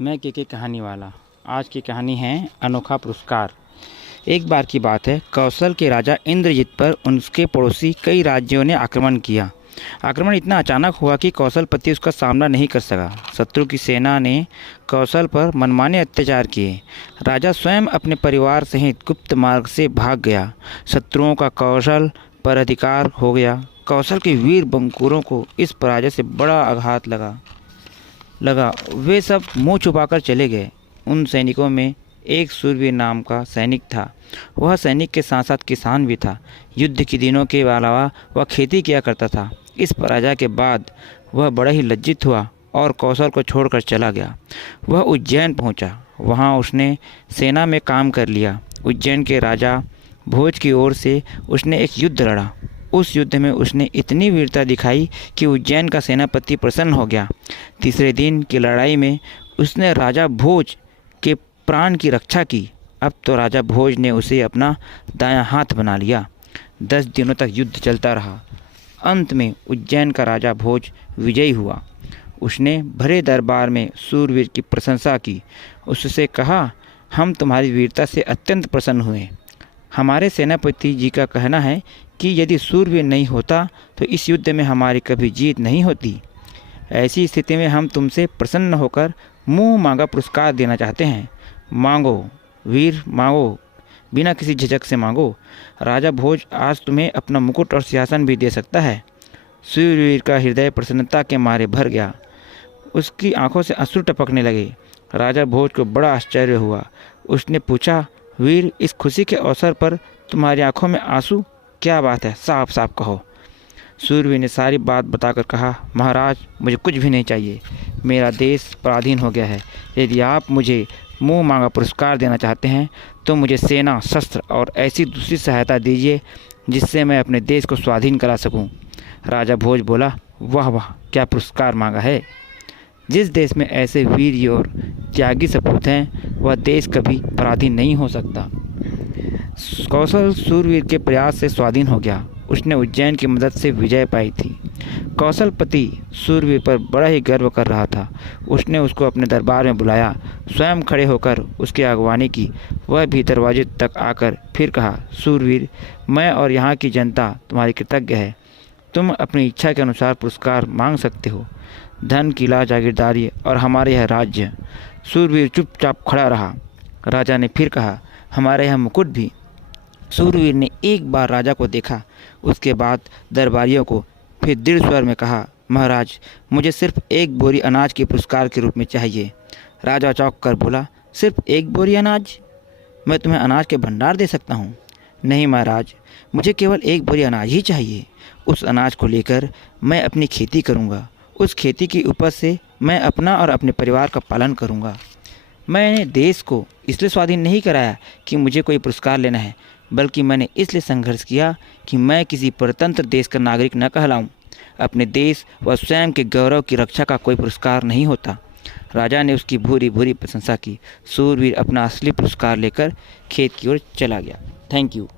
मैं के कहानी वाला। आज की कहानी है अनोखा पुरस्कार। एक बार की बात है, कौशल के राजा इंद्रजित पर उनके पड़ोसी कई राज्यों ने आक्रमण किया। आक्रमण इतना अचानक हुआ कि कौशलपति उसका सामना नहीं कर सका। शत्रु की सेना ने कौशल पर मनमाने अत्याचार किए। राजा स्वयं अपने परिवार सहित गुप्त मार्ग से भाग गया। शत्रुओं का कौशल पर अधिकार हो गया। कौशल के वीर बंकुरों को इस पराजय से बड़ा आघात लगा। वे सब मुंह छुपाकर चले गए। उन सैनिकों में एक सूरवीर नाम का सैनिक था। वह सैनिक के साथ साथ किसान भी था। युद्ध के दिनों के अलावा वह खेती किया करता था। इस पराजय के बाद वह बड़ा ही लज्जित हुआ और कौशल को छोड़कर चला गया। वह उज्जैन पहुंचा। वहां उसने सेना में काम कर लिया। उज्जैन के राजा भोज की ओर से उसने एक युद्ध लड़ा। उस युद्ध में उसने इतनी वीरता दिखाई कि उज्जैन का सेनापति प्रसन्न हो गया। तीसरे दिन की लड़ाई में उसने राजा भोज के प्राण की रक्षा की। अब तो राजा भोज ने उसे अपना दायां हाथ बना लिया। 10 दिनों तक युद्ध चलता रहा। अंत में उज्जैन का राजा भोज विजयी हुआ। उसने भरे दरबार में सूरवीर की प्रशंसा की। उससे कहा, हम तुम्हारी वीरता से अत्यंत प्रसन्न हुए। हमारे सेनापति जी का कहना है कि यदि सूरवीर नहीं होता तो इस युद्ध में हमारी कभी जीत नहीं होती। ऐसी स्थिति में हम तुमसे प्रसन्न होकर मुँह मांगा पुरस्कार देना चाहते हैं। मांगो वीर, मांगो, बिना किसी झिझक से मांगो। राजा भोज आज तुम्हें अपना मुकुट और सिंहासन भी दे सकता है। सूरवीर का हृदय प्रसन्नता के मारे भर गया। उसकी आंखों से अश्रु टपकने लगे। राजा भोज को बड़ा आश्चर्य हुआ। उसने पूछा, वीर, इस खुशी के अवसर पर तुम्हारी आंखों में आंसू, क्या बात है? साफ साफ कहो। सूरवीर ने सारी बात बताकर कहा, महाराज, मुझे कुछ भी नहीं चाहिए। मेरा देश पराधीन हो गया है। यदि आप मुझे मुँह मांगा पुरस्कार देना चाहते हैं तो मुझे सेना, शस्त्र और ऐसी दूसरी सहायता दीजिए जिससे मैं अपने देश को स्वाधीन करा सकूं। राजा भोज बोला, वाह वाह, क्या पुरस्कार मांगा है। जिस देश में ऐसे वीर और त्यागी सपूत हैं, वह देश कभी पराधीन नहीं हो सकता। कौशल सूरवीर के प्रयास से स्वाधीन हो गया। उसने उज्जैन की मदद से विजय पाई थी। कौशलपति सूरवीर पर बड़ा ही गर्व कर रहा था। उसने उसको अपने दरबार में बुलाया, स्वयं खड़े होकर उसकी अगवानी की। वह भी दरवाजे तक आकर फिर कहा, सूरवीर, मैं और यहाँ की जनता तुम्हारी कृतज्ञ है। तुम अपनी इच्छा के अनुसार पुरस्कार मांग सकते हो, धन, किला, जागीरदारी और हमारे यह राज्य। सूरवीर चुपचाप खड़ा रहा। राजा ने फिर कहा, हमारे यहाँ मुकुट भी। सूरवीर ने एक बार राजा को देखा, उसके बाद दरबारियों को, फिर दृढ़ स्वर में कहा, महाराज, मुझे सिर्फ एक बोरी अनाज के पुरस्कार के रूप में चाहिए। राजा चौंक कर बोला, सिर्फ एक बोरी अनाज? मैं तुम्हें अनाज के भंडार दे सकता हूँ। नहीं महाराज, मुझे केवल एक बोरी अनाज ही चाहिए। उस अनाज को लेकर मैं अपनी खेती करूँगा। उस खेती की उपज से मैं अपना और अपने परिवार का पालन करूँगा। मैंने देश को इसलिए स्वाधीन नहीं कराया कि मुझे कोई पुरस्कार लेना है, बल्कि मैंने इसलिए संघर्ष किया कि मैं किसी परतंत्र देश का नागरिक न कहलाऊं। अपने देश व स्वयं के गौरव की रक्षा का कोई पुरस्कार नहीं होता। राजा ने उसकी भूरी भूरी प्रशंसा की। सूरवीर अपना असली पुरस्कार लेकर खेत की ओर चला गया। Thank you.